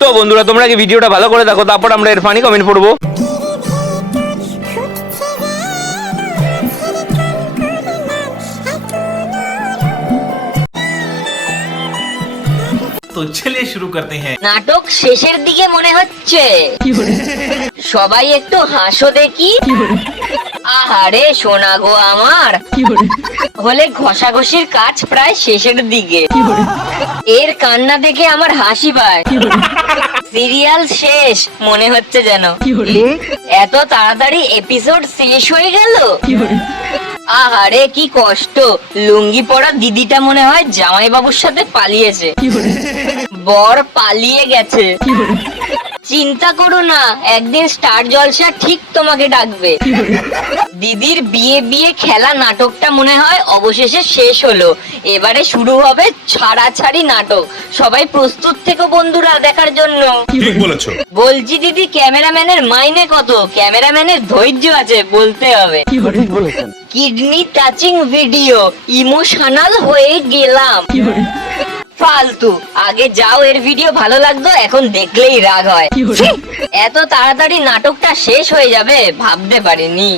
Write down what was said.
তো বন্ধুরা তোমরা কি ভিডিওটা ভালো করে দেখো, তারপর আমরা এর ফানি কমেন্ট পড়বো। तो चलिए शुरू करते हैं। নাটক শেষের দিকে মনে হচ্ছে, সবাই একটু হাসো দেখি। আহারে সোনা গো আমার, হলে ঘষাঘষির কাজ প্রায় শেষের দিকে। এর কান্না দেখে আমার হাসি পায়। সিরিয়াল শেষ মনে হচ্ছে যেন। এত তাড়াতাড়ি এপিসোড শেষ হয়ে গেল। আহারে কি কষ্ট, লুঙ্গি পরা দিদিটা মনে হয় জামাইবাবুর সাথে পালিয়েছে। বর পালিয়ে গেছে। চিন্তা করো না, একদিন স্টার জলসা ঠিক তোমাকে ডাকবে। দিদির বিয়ে বিয়ে খেলা নাটকটা মনে হয় অবশেষে শেষ হলো। এবারে শুরু হবে ছাড়াছাড়ি নাটক। সবাই প্রস্তুত থেকো বন্ধুরা দেখার জন্য। ঠিক বলেছো। বলছি দিদি, ক্যামেরাম্যানের মাইনে কত? ক্যামেরাম্যানের ধৈর্য আছে বলতে হবে। কিডনি টাচিং ভিডিও, ইমোশনাল হয়ে গেলাম। ফালতু, আগে যাও এর ভিডিও ভালো লাগতো, এখন দেখলেই রাগ হয়। এত তাড়াতাড়ি নাটকটা শেষ হয়ে যাবে ভাবতে পারিনি।